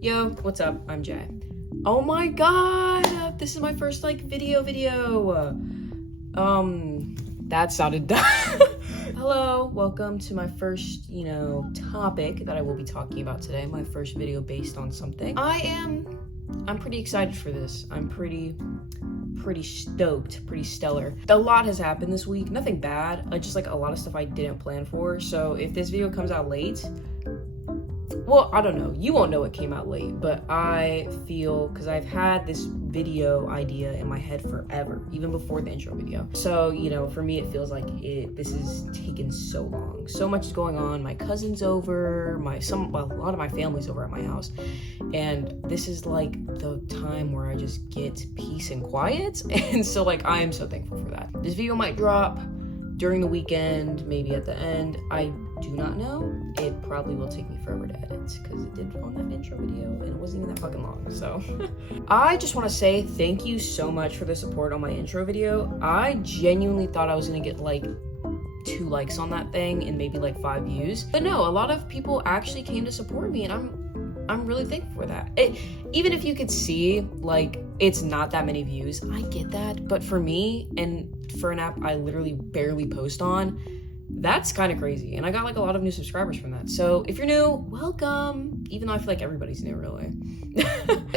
Yo, what's up? I'm Jay. Oh my god! This is my first, video. That sounded dumb. Hello, welcome to my first, topic that I will be talking about today. My first video based on something. I'm pretty excited for this. I'm pretty stoked, pretty stellar. A lot has happened this week, nothing bad, just a lot of stuff I didn't plan for. So if this video comes out late, well, I don't know, you won't know it came out late, but I feel, because I've had this video idea in my head forever, even before the intro video. So, for me, it feels like this is taken so long. So much is going on. My cousin's over, a lot of my family's over at my house. And this is the time where I just get peace and quiet. And so I am so thankful for that. This video might drop during the weekend, maybe at the end. I do not know. It probably will take me forever to edit because it did on that intro video and it wasn't even that fucking long. So I just want to say thank you so much for the support on my intro video. I genuinely thought I was gonna get 2 likes on that thing and maybe 5 views, but no, a lot of people actually came to support me, and I'm really thankful for that. Even if you could see it's not that many views, I get that, but for me and for an app I literally barely post on, that's kind of crazy. And I got a lot of new subscribers from that. So if you're new, welcome. Even though I feel like everybody's new, really.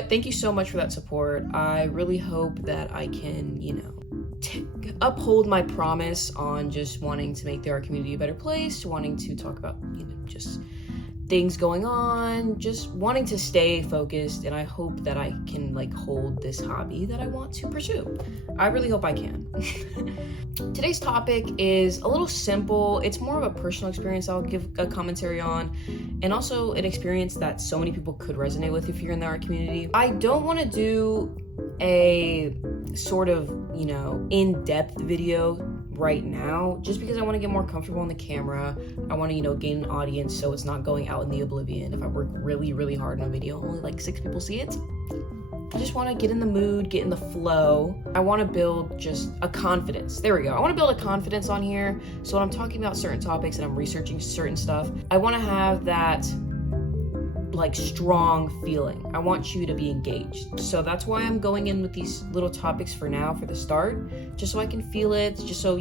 Thank you so much for that support. I really hope that I can, uphold my promise on just wanting to make the art community a better place, wanting to talk about, just things going on, just wanting to stay focused, and I hope that I can hold this hobby that I want to pursue. I really hope I can. Today's topic is a little simple. It's more of a personal experience I'll give a commentary on, and also an experience that so many people could resonate with if you're in the art community. I don't want to do a sort of, in-depth video right now, just because I want to get more comfortable on the camera. I want to, gain an audience so it's not going out in the oblivion. If I work really, really hard on a video, only 6 people see it. I just want to get in the mood, get in the flow. I want to build just a confidence. There we go. I want to build a confidence on here. So when I'm talking about certain topics and I'm researching certain stuff, I want to have that strong feeling. I want you to be engaged. So that's why I'm going in with these little topics for now, for the start, just so I can feel it, just so,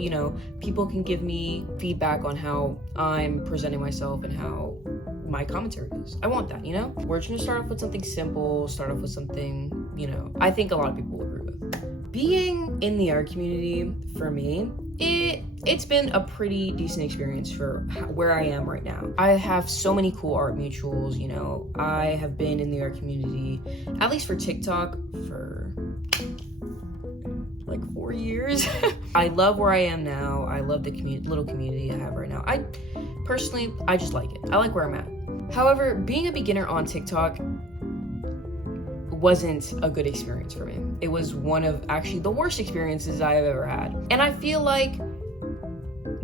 people can give me feedback on how I'm presenting myself and how my commentary is. I want that, We're just gonna start off with something simple, start off with something, I think a lot of people will agree with. Being in the art community, for me, it's been a pretty decent experience for where I am right now. I have so many cool art mutuals, I have been in the art community, at least for TikTok, for 4 years. I love where I am now. I love the little community I have right now. I just like it. I like where I'm at. However, being a beginner on TikTok wasn't a good experience for me. It was one of actually the worst experiences I've ever had. And I feel like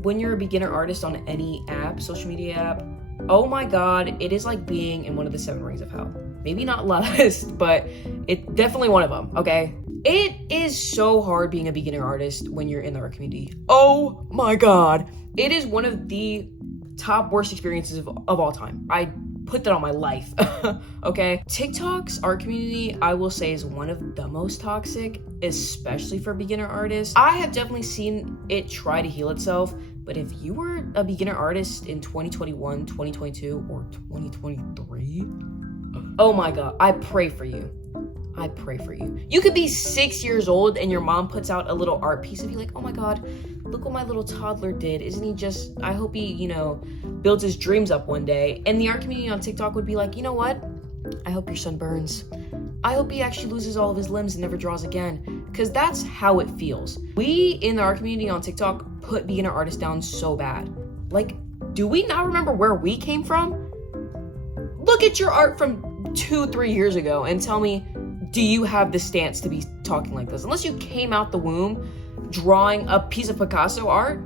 when you're a beginner artist on any app, social media app, oh my god, it is like being in one of the 7 rings of hell. Maybe not less, but it's definitely one of them, okay? It is so hard being a beginner artist when you're in the art community. Oh my god. It is one of the top worst experiences of all time. I put that on my life. Okay, TikTok's art community, I will say, is one of the most toxic, especially for beginner artists. I have definitely seen it try to heal itself, but if you were a beginner artist in 2021, 2022, or 2023, oh my god, I pray for you. I pray for you. You could be 6 years old and your mom puts out a little art piece of you, oh my god, look what my little toddler did. Isn't he just, I hope he, builds his dreams up one day. And the art community on TikTok would be you know what? I hope your son burns. I hope he actually loses all of his limbs and never draws again. Because that's how it feels. We in the art community on TikTok put beginner artists down so bad. Do we not remember where we came from? Look at your art from 2-3 years ago and tell me, do you have the stance to be talking like this? Unless you came out the womb drawing a piece of Picasso art,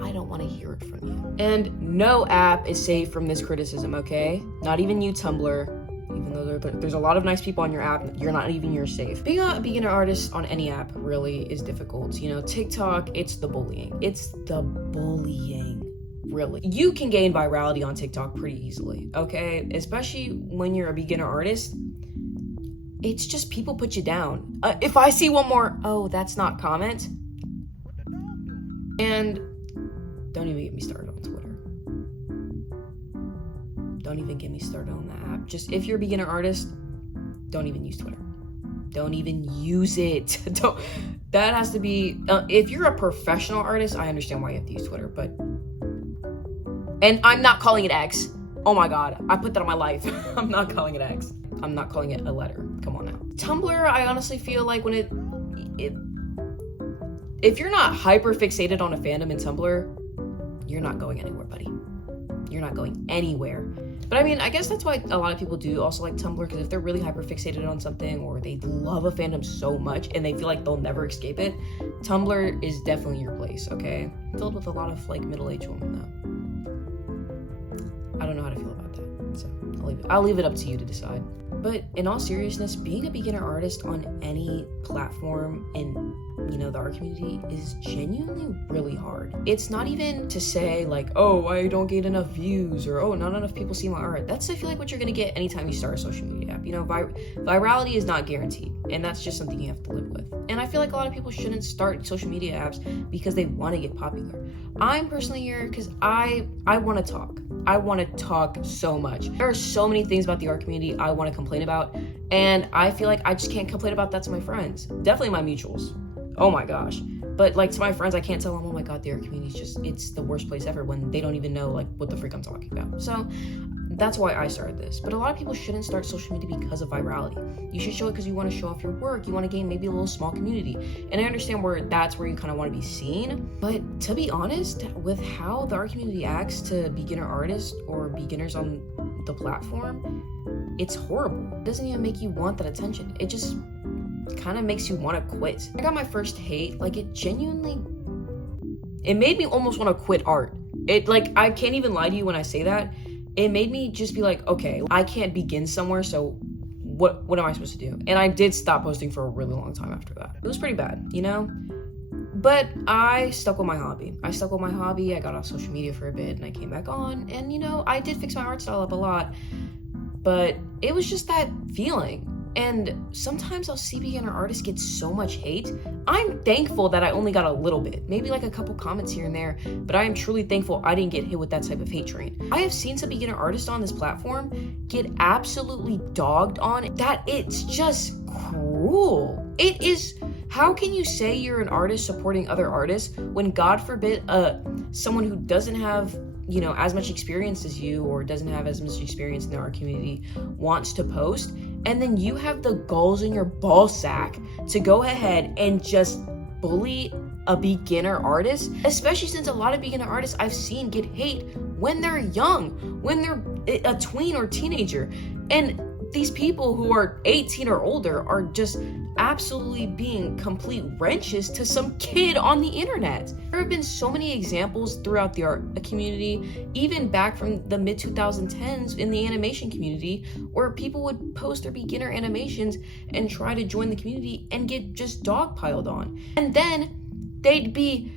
I don't want to hear it from you. And no app is safe from this criticism, okay? Not even you, Tumblr. Even though there's a lot of nice people on your app, you're not even you're safe. Being a beginner artist on any app really is difficult. TikTok, it's the bullying. It's the bullying. Really. You can gain virality on TikTok pretty easily, okay? Especially when you're a beginner artist. it's just people put you down. If I see one more, oh, that's not comment. And don't even get me started on Twitter. Don't even get me started on that app. Just if you're a beginner artist, don't even use Twitter. Don't even use it. That has to be, if you're a professional artist, I understand why you have to use Twitter, but, and I'm not calling it X. Oh my God, I put that on my life. I'm not calling it X. I'm not calling it a letter. Come on now. Tumblr, I honestly feel like when if you're not hyper fixated on a fandom in Tumblr, you're not going anywhere, buddy. You're not going anywhere. But I mean, I guess that's why a lot of people do also like Tumblr, because if they're really hyper fixated on something or they love a fandom so much and they feel like they'll never escape it, Tumblr is definitely your place, okay? Filled with a lot of like middle-aged women though. I don't know how to feel about that, so I'll leave it up to you to decide. But in all seriousness, being a beginner artist on any platform in, the art community is genuinely really hard. It's not even to say like, oh, I don't get enough views, or oh, not enough people see my art. That's, I feel like, what you're gonna get anytime you start a social media app. Virality is not guaranteed, and that's just something you have to live with. And I feel like a lot of people shouldn't start social media apps because they want to get popular. I'm personally here because I want to talk. I want to talk so much. There are so many things about the art community I want to complain about, and I feel like I just can't complain about that to my friends. Definitely my mutuals. Oh my gosh. But like to my friends, I can't tell them, oh my God, the art community is it's the worst place ever, when they don't even know like what the freak I'm talking about. So that's why I started this. But a lot of people shouldn't start social media because of virality. You should show it because you want to show off your work. You want to gain maybe a little small community. And I understand that's where you kind of want to be seen. But to be honest, with how the art community acts to beginner artists or beginners on the platform, it's horrible. It doesn't even make you want that attention. It just kind of makes you want to quit. I got my first hate, like it made me almost want to quit art. It, like, I can't even lie to you when I say that. It made me just be like, okay, I can't begin somewhere, so what am I supposed to do? And I did stop posting for a really long time after that. It was pretty bad, But I stuck with my hobby. I got off social media for a bit and I came back on, and I did fix my art style up a lot, but it was just that feeling. And sometimes I'll see beginner artists get so much hate. I'm thankful that I only got a little bit, maybe like a couple comments here and there, but I am truly thankful I didn't get hit with that type of hate train. I have seen some beginner artists on this platform get absolutely dogged on, that it's just cruel. It is, how can you say you're an artist supporting other artists when, God forbid, someone who doesn't have as much experience as you, or doesn't have as much experience in the art community, wants to post, and then you have the balls in your ball sack to go ahead and just bully a beginner artist, especially since a lot of beginner artists I've seen get hate when they're young, when they're a tween or teenager. And these people who are 18 or older are just absolutely being complete wrenches to some kid on the internet. There have been so many examples throughout the art community, even back from the mid 2010s in the animation community, where people would post their beginner animations and try to join the community and get just dogpiled on. And then they'd be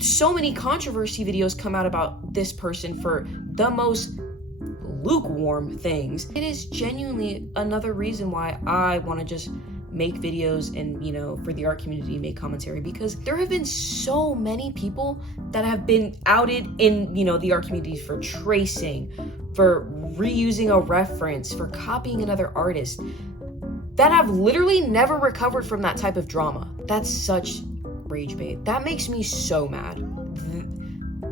so many controversy videos come out about this person for the most lukewarm things. It is genuinely another reason why I want to just make videos and, for the art community, make commentary, because there have been so many people that have been outed in, the art community for tracing, for reusing a reference, for copying another artist, that have literally never recovered from that type of drama. That's such rage bait. That makes me so mad.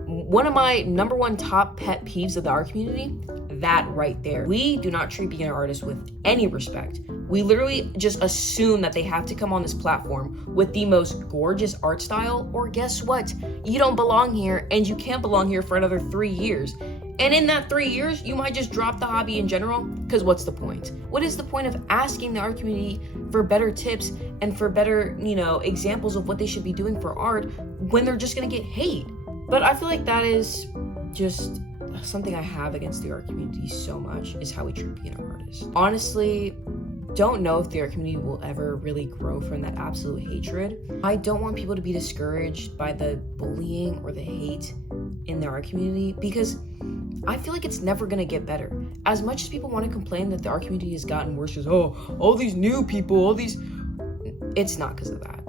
One of my number one top pet peeves of the art community, that right there. We do not treat beginner artists with any respect. We literally just assume that they have to come on this platform with the most gorgeous art style, or guess what? You don't belong here, and you can't belong here for another 3 years. And in that 3 years, you might just drop the hobby in general, because what's the point? What is the point of asking the art community for better tips and for better, examples of what they should be doing for art when they're just gonna get hate? But I feel like that is just something I have against the art community so much, is how we treat beginner artists. Honestly, don't know if the art community will ever really grow from that absolute hatred. I don't want people to be discouraged by the bullying or the hate in the art community, because I feel like it's never gonna get better. As much as people want to complain that the art community has gotten worse, just, oh, all these new people, it's not because of that.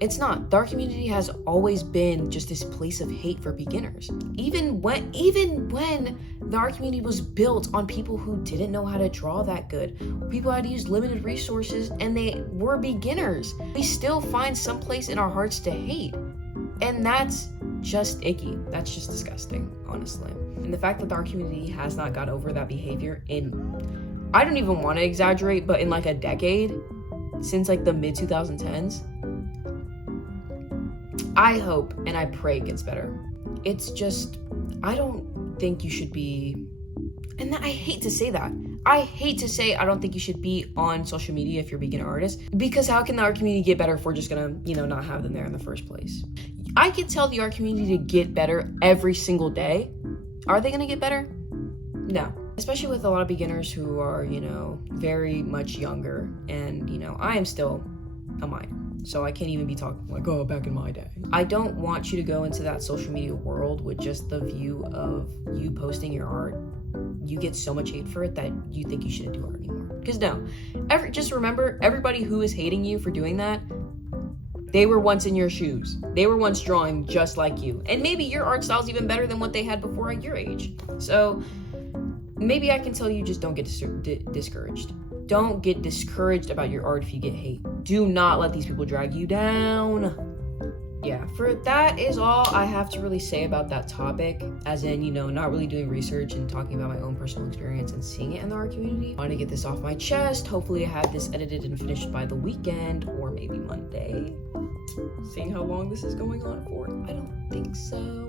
It's not. The art community has always been just this place of hate for beginners. Even when the art community was built on people who didn't know how to draw that good, people had to use limited resources, and they were beginners, we still find some place in our hearts to hate. And that's just icky. That's just disgusting, honestly. And the fact that the art community has not got over that behavior in, I don't even want to exaggerate, but in like a decade, since like the mid 2010s, I hope and I pray it gets better. It's just, I don't think you should be, and I hate to say that. I hate to say I don't think you should be on social media if you're a beginner artist, because how can the art community get better if we're just gonna, not have them there in the first place? I can tell the art community to get better every single day. Are they gonna get better? No. Especially with a lot of beginners who are, very much younger, and, I am still a minor. So I can't even be talking like, oh, back in my day. I don't want you to go into that social media world with just the view of you posting your art. You get so much hate for it that you think you shouldn't do art anymore. Because no, just remember, everybody who is hating you for doing that, they were once in your shoes. They were once drawing just like you. And maybe your art style is even better than what they had before at your age. So maybe I can tell you, just don't get discouraged. Don't get discouraged about your art if you get hate. Do not let these people drag you down. Yeah, that is all I have to really say about that topic, as in, not really doing research and talking about my own personal experience and seeing it in the art community. I want to get this off my chest. Hopefully I have this edited and finished by the weekend, or maybe Monday. Seeing how long this is going on for, I don't think so.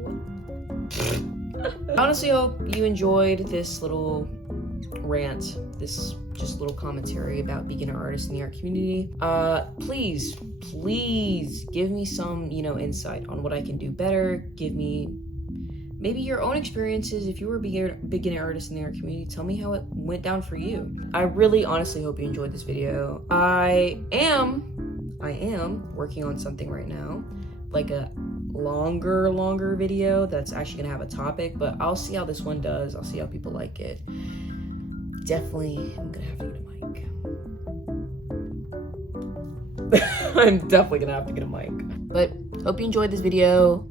I honestly hope you enjoyed this little rant, this just little commentary about beginner artists in the art community. Please give me some, insight on what I can do better. Give me maybe your own experiences. If you were a beginner artist in the art community, tell me how it went down for you. I really honestly hope you enjoyed this video. I am working on something right now, like a longer video that's actually gonna have a topic, but I'll see how this one does. I'll see how people like it. Definitely, I'm gonna have to get a mic. I'm definitely gonna have to get a mic. But hope you enjoyed this video.